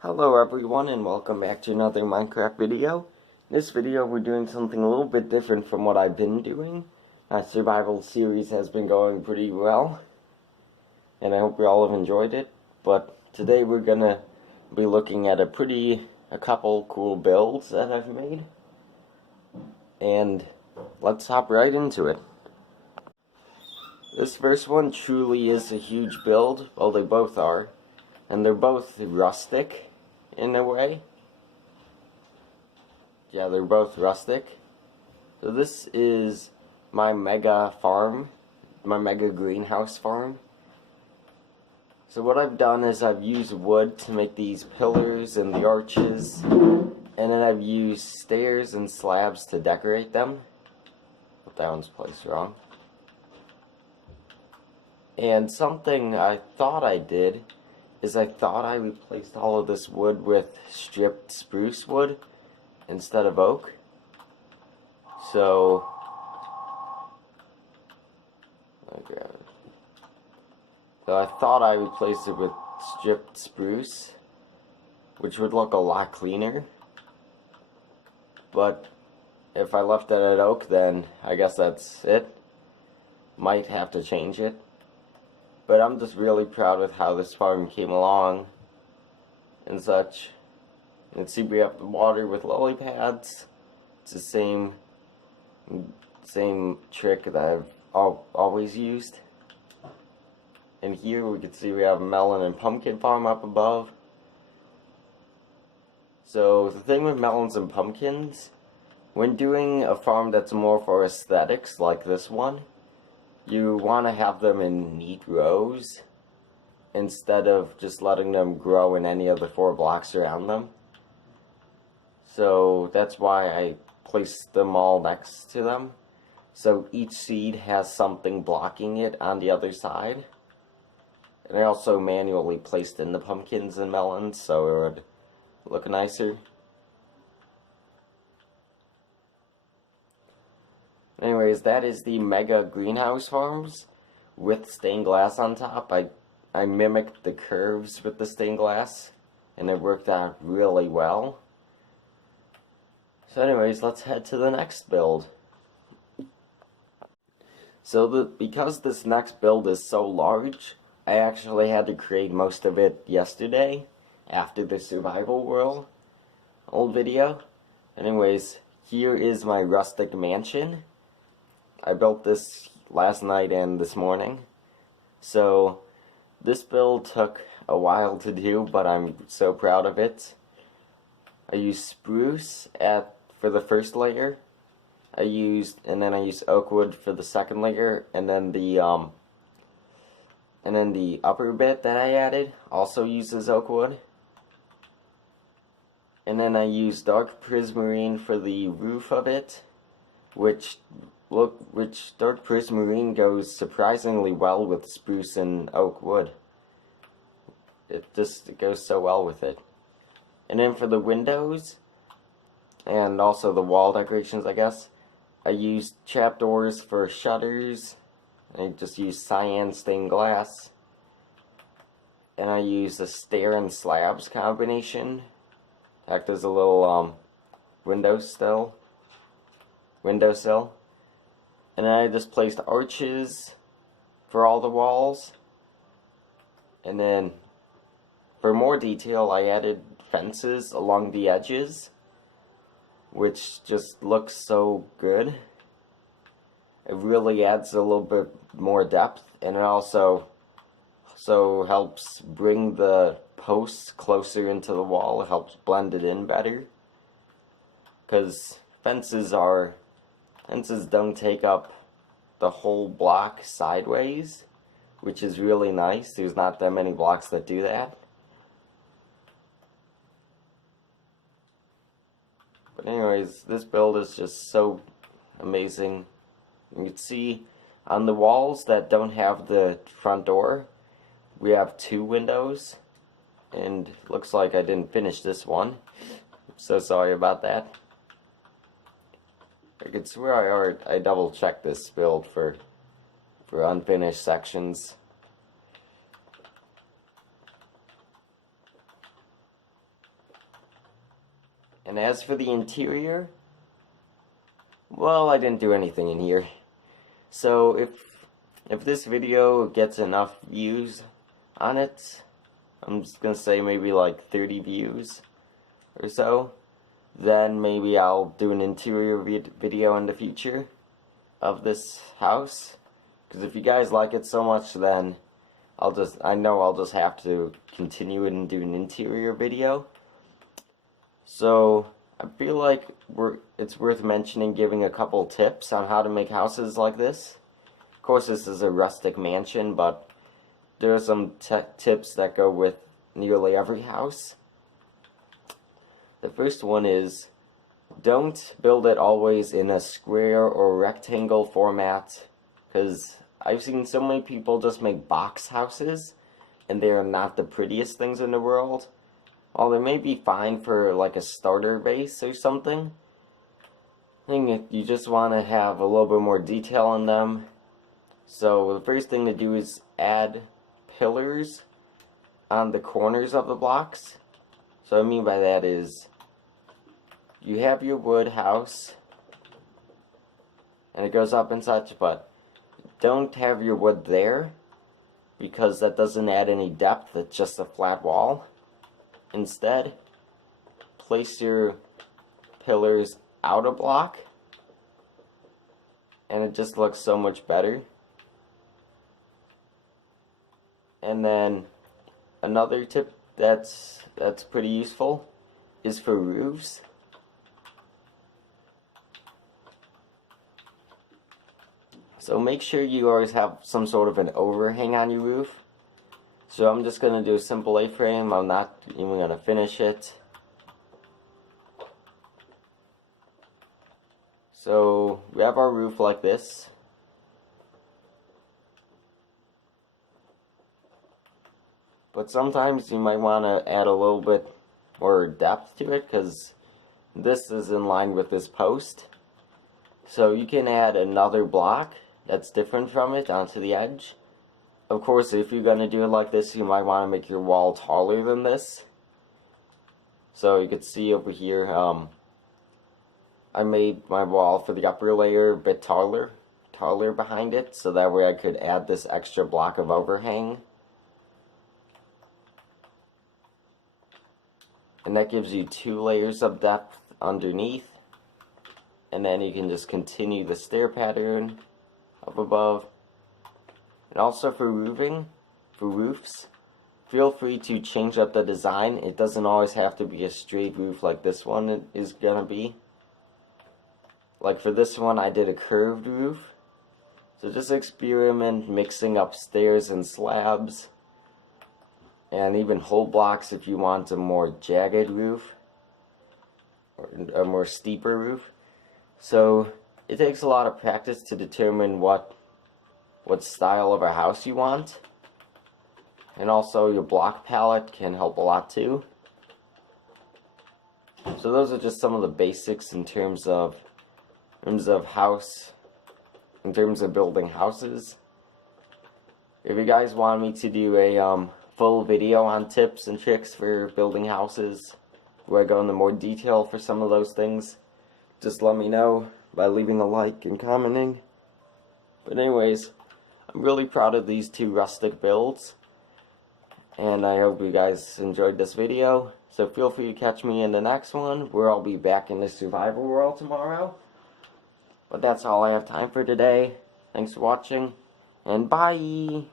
Hello everyone and welcome back to another Minecraft video. In this video we're doing something a little bit different from what I've been doing. My survival series has been going pretty well and I hope you all have enjoyed it. But today we're gonna be looking at a couple cool builds that I've made. And let's hop right into it. This first one truly is a huge build. Well, they both are. And they're both rustic, in a way. Yeah, they're both rustic. So this is my mega farm, my mega greenhouse farm. So what I've done is I've used wood to make these pillars and the arches, and then I've used stairs and slabs to decorate them. But that one's placed wrong. And something I thought I did is I thought I replaced all of this wood with stripped spruce wood instead of oak. So I thought I replaced it with stripped spruce, which would look a lot cleaner. But if I left it at oak, then I guess that's it. Might have to change it. But I'm just really proud with how this farm came along and such. And see, we have the water with lily pads. It's the same trick that I've always used. And here we can see we have a melon and pumpkin farm up above. So the thing with melons and pumpkins, when doing a farm that's more for aesthetics like this one, you want to have them in neat rows instead of just letting them grow in any of the 4 blocks around them. So that's why I placed them all next to them. So each seed has something blocking it on the other side. And I also manually placed in the pumpkins and melons so it would look nicer. Anyways, that is the mega greenhouse farms with stained glass on top. I mimicked the curves with the stained glass and it worked out really well. So anyways, let's head to the next build. So because this next build is so large, I actually had to create most of it yesterday after the survival world old video. Anyways, here is my rustic mansion. I built this last night and this morning. So this build took a while to do, but I'm so proud of it. I used spruce for the first layer. And then I used oak wood for the second layer, and then the upper bit that I added also uses oak wood. And then I used dark prismarine for the roof of it, which dark prismarine goes surprisingly well with spruce and oak wood. It goes so well with it. And then for the windows, and also the wall decorations, I guess, I used trapdoors for shutters. I just used cyan stained glass. And I used a stair and slabs combination to act as a little windowsill. And then I just placed arches for all the walls. And then for more detail, I added fences along the edges, which just looks so good. It really adds a little bit more depth, and it also helps bring the posts closer into the wall. It helps blend it in better, because fences don't take up the whole block sideways, which is really nice. There's not that many blocks that do that. But anyways, this build is just so amazing. You can see on the walls that don't have the front door, we have 2 windows. And looks like I didn't finish this one. So sorry about that. I could swear I double checked this build for unfinished sections. And as for the interior, well, I didn't do anything in here. So if this video gets enough views on it, I'm just gonna say maybe like 30 views or so, then maybe I'll do an interior video in the future of this house. Because if you guys like it so much, then I know I'll just have to continue it and do an interior video. So I feel like it's worth mentioning, giving a couple tips on how to make houses like this. Of course, this is a rustic mansion, but there are some tips that go with nearly every house. The first one is, don't build it always in a square or rectangle format, because I've seen so many people just make box houses, and they are not the prettiest things in the world. While they may be fine for like a starter base or something, I think you just want to have a little bit more detail on them. So the first thing to do is add pillars on the corners of the blocks. So what I mean by that is, you have your wood house and it goes up and such, but don't have your wood there, because that doesn't add any depth. It's just a flat wall. Instead, place your pillars out a block, and it just looks so much better. And then another tip that's pretty useful is for roofs. So make sure you always have some sort of an overhang on your roof. So I'm just going to do a simple A-frame. I'm not even going to finish it. So we have our roof like this. But sometimes you might want to add a little bit more depth to it, because this is in line with this post. So you can add another block that's different from it onto the edge. Of course, if you're going to do it like this, you might want to make your wall taller than this. So you can see over here, I made my wall for the upper layer a bit taller behind it, so that way I could add this extra block of overhang. And that gives you 2 layers of depth underneath. And then you can just continue the stair pattern up above. And also for roofs, feel free to change up the design. It doesn't always have to be a straight roof like this one is gonna be. Like for this one, I did a curved roof. So just experiment mixing up stairs and slabs, and even whole blocks if you want a more jagged roof, or a more steeper roof. So it takes a lot of practice to determine what style of a house you want. And also your block palette can help a lot too. So those are just some of the basics in terms of building houses. If you guys want me to do a full video on tips and tricks for building houses, where I go into more detail for some of those things, just let me know by leaving a like and commenting. But anyways, I'm really proud of these 2 rustic builds, and I hope you guys enjoyed this video. So feel free to catch me in the next one, where I'll be back in the survival world tomorrow. But that's all I have time for today. Thanks for watching, and bye!